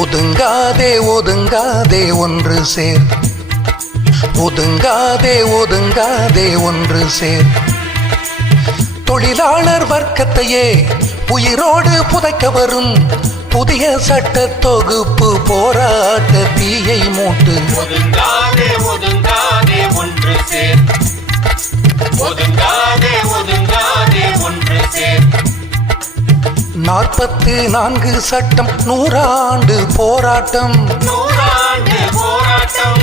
ஒதுங்காதே ஒதுங்காதே ஒன்று சேர், ஒதுங்காதே ஒதுங்காதே ஒன்று சேர். தொழிலாளர் வர்க்கத்தையே உயிரோடு புதைக்க வரும் புதிய சட்ட தொகுப்பு போராட்ட தீயை மூட்டு. ஒதுங்காதே ஒதுங்காதே ஒன்று சேர், ஒதுங்காதே ஒதுங்காதே ஒன்று சேர். 44 சட்டம் 100 ஆண்டு போராட்டம், 100 ஆண்டு போராட்டம்.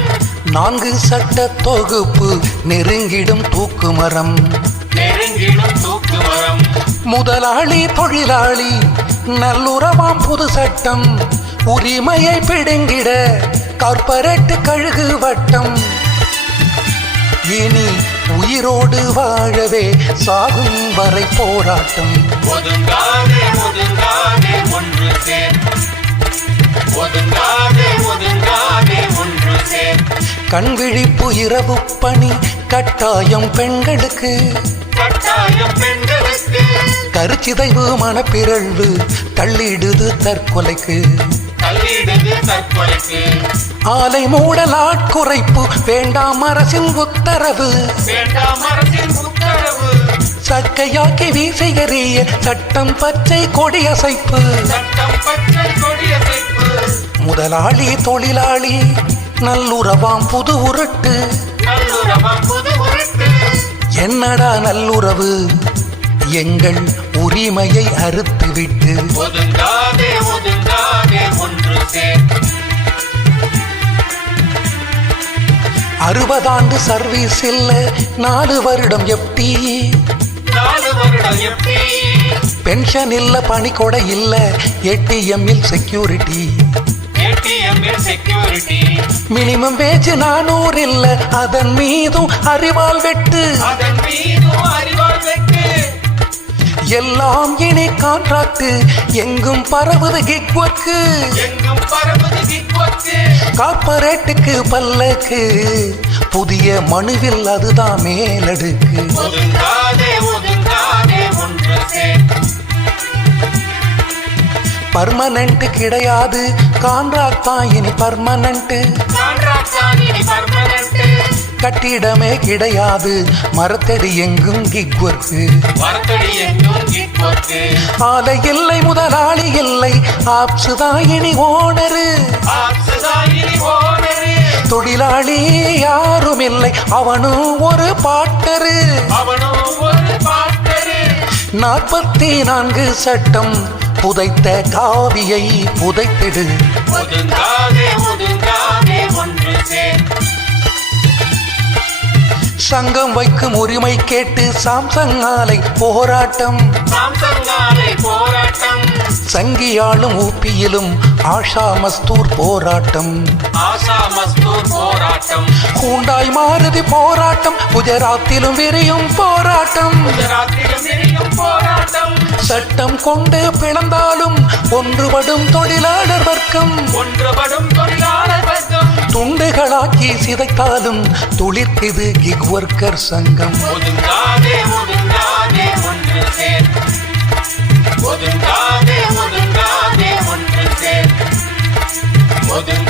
4 சட்ட தொகுப்பு நெருங்கிடும் தூக்குமரம், நெருங்கிடும் தூக்குமரம். முதலாளி தொழிலாளி நல்லுறவாம் புது சட்டம், உரிமையை பிடுங்கிட கார்ப்பரேட் கழுகு வட்டம். இனி உயிரோடு வாழவே சாகும் வரை போராட்டம். ஒதுங்காதே ஒதுங்காதே ஒன்று சேர், ஒதுங்காதே ஒதுங்காதே ஒன்று சேர். கண்விழிப்பு இரவு பணி கட்டாயம் பெண்களுக்கு, கட்டாயம் பெண்களுக்கு. கருச்சிதைவு மனப்பிறழ்வு தள்ளிடுது தற்கொலைக்கு, தள்ளிடுது தற்கொலைக்கு. ஆலை மூடல் ஆட்குறைப்பு வேண்டாம் அரசின் உத்தரவு, வேண்டாம் அரசின் உத்தரவு. சக்கையாக்கி வீசி எறிய சட்டம் பச்சை கொடியசைப்பு. சட்டம் பச்சை கொடியசைப்பு. முதலாளி தொழிலாளி நல்லுறவாம் புது உருட்டு, நல்லுறவாம் புது உருட்டு. என்னடா நல்லுறவு எங்கள் உரிமையை அறுத்துவிட்டு. ஒதுங்காதே ஒதுங்காதே ஒன்று சேர். 60 ஆண்டு சர்வீஸ் இல்ல 4 வருடம் எப்டி, 4 வருடம் எப்படி. பென்ஷன் இல்ல பணிக்கொடை இல்ல ஏடிஎம்மில் செக்யூரிட்டி, ஏடிஎம்மில் செக்யூரிட்டி. மினிமம் வேஜ் 400 இல்ல அதன் மீதும் அறிவால் வெட்டு. அதன் மீதும் அறிவால் வெட்டு. எல்லாம் இனி கான்ட்ராக்ட் எங்கும் பரவுது கிக் ஒர்க்கு, எங்கும் பரவுது கிக் ஒர்க்கு. கார்ப்பரேட்டுக்கு பல்லக்கு புதிய மனுவில் அதுதான் மேலடுக்கு. ஒதுங்காதே ஒதுங்காதே ஒன்று சேர். பர்மனன்ட் கிடையாது கான்ட்ராக்ட் தான் இனி பர்மனன்ட், கான்ட்ராக்ட் தான் இனி பர்மனன்ட். கட்டிடமே கிடையாது மரத்தடி எங்கும் கிக் ஒர்க்கு, மரத்தடி எங்கும் கிக் ஒர்க்கு. ஆலை இல்லை முதலாளி இல்லை ஆப்ஸ் தான் இனி ஓனரு, ஆப்ஸ் தான் இனி ஓனரு. தொழிலாளி யாரும் இல்லை அவனும் ஒரு பாட்டரு, அவனும் ஒரு பாட்டரு. 44 சட்டம் புதைத்த காவியை புதைத்திடு. ஒதுங்காதே ஒதுங்காதே ஒன்று சேர். சங்கம் வைக்கும் உரிமை கேட்டு சாம்சங் ஆலை போராட்டம், சாம்சங் ஆலை போராட்டம். சங்கியாளும் ஊப்பியிலும் ஆஷா மஸ்தூர் போராட்டம், ஆஷா மஸ்தூர் போராட்டம். ஹூண்டாய் மாருதி போராட்டம், குஜராத்திலும் விரியும் போராட்டம். குஜராத்திலும் விரியும் போராட்டம். சட்டம் கொண்டு பிளந்தாலும் ஒன்றுபடும் தொழிலாளர் வர்க்கம், ஒன்றுபடும் தொழிலாளர் வர்க்கம். துண்டுகளாக்கி சிதைத்தாலும் துளிர்க்குது கிக் ஒர்க்கர் சங்கம். ஒதுங்காதே ஒதுங்காதே ஒன்று சேர், ஒதுங்காதே ஒதுங்காதே ஒன்று சேர். ஒதுங்காதே